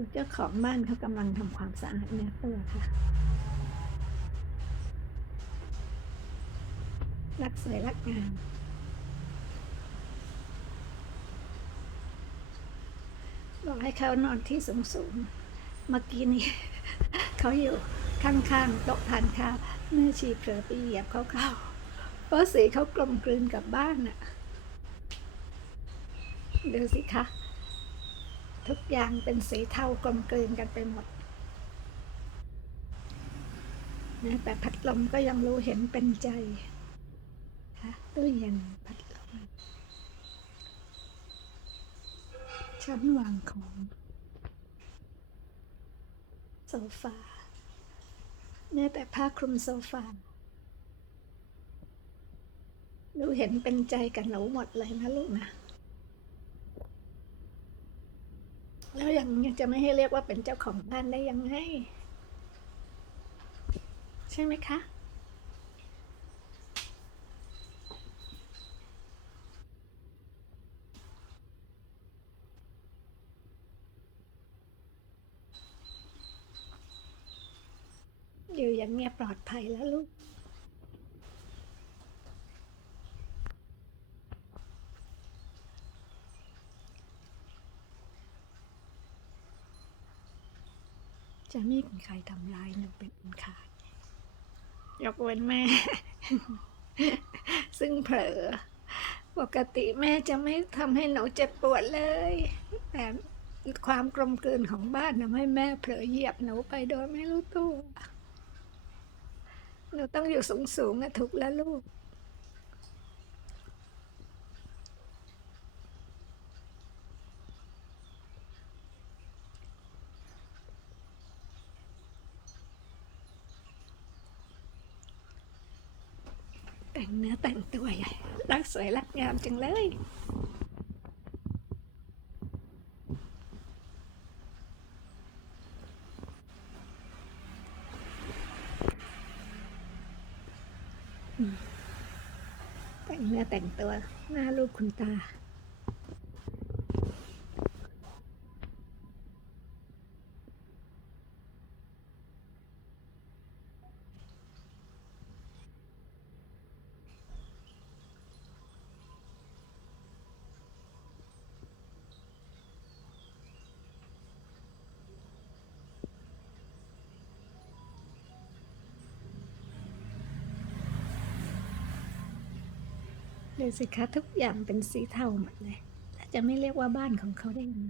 ดูเจ้าของบ้านเขากำลังทำความสะอาดเนื้อตัวค่ะ รักสวยรักงามบอกให้เขานอนที่สูงสูงๆเมื่อกี้นี้ เขาอยู่ข้างๆโต๊ะทานข้าวแม่ชีเผลอไปเหยียบเขาเข้าเพราะสีเขากลมกลืนกับบ้านน่ะ เดูสิคะ ทุกอย่างเป็นสีเทากลมกลืนกันไปหมดนะแต่พัดลมก็ยังรู้เห็นเป็นใจค่ะตู้เย็นพัดลมชั้นวางของโซฟาแม้แต่ผ้าคลุมโซฟาดูเห็นเป็นใจกับหนูหมดเลยนะลูกนะ แล้วยังจะไม่ให้เรียกว่าเป็นเจ้าของบ้านได้ยังไง ใช่ไหมคะอยู่อย่างเนี้ยปลอดภัยแล้วลูก จะไม่มีใครทำร้ายหนูเป็นอันขาดยกเว้นแม่ ซึ่งเผลอ ปกติแม่จะไม่ทำให้หนูเจ็บปวดเลย แต่ความกลมกลืนของบ้านทำให้แม่เผลอเหยียบหนูไปโดยไม่รู้ตัวหนูต้องอยู่สูงๆอะถูกแล้วลูก งเนื้อแต่งตัวใหญ่รักสวยรักงามจังเลยแต่งเนื้อแต่งตัวหน้าลูกคุณตา ดูสิคะทุกอย่างเป็นสีเทาหมดเลยแล้วจะไม่เรียกว่าบ้านของเขาได้ยังไง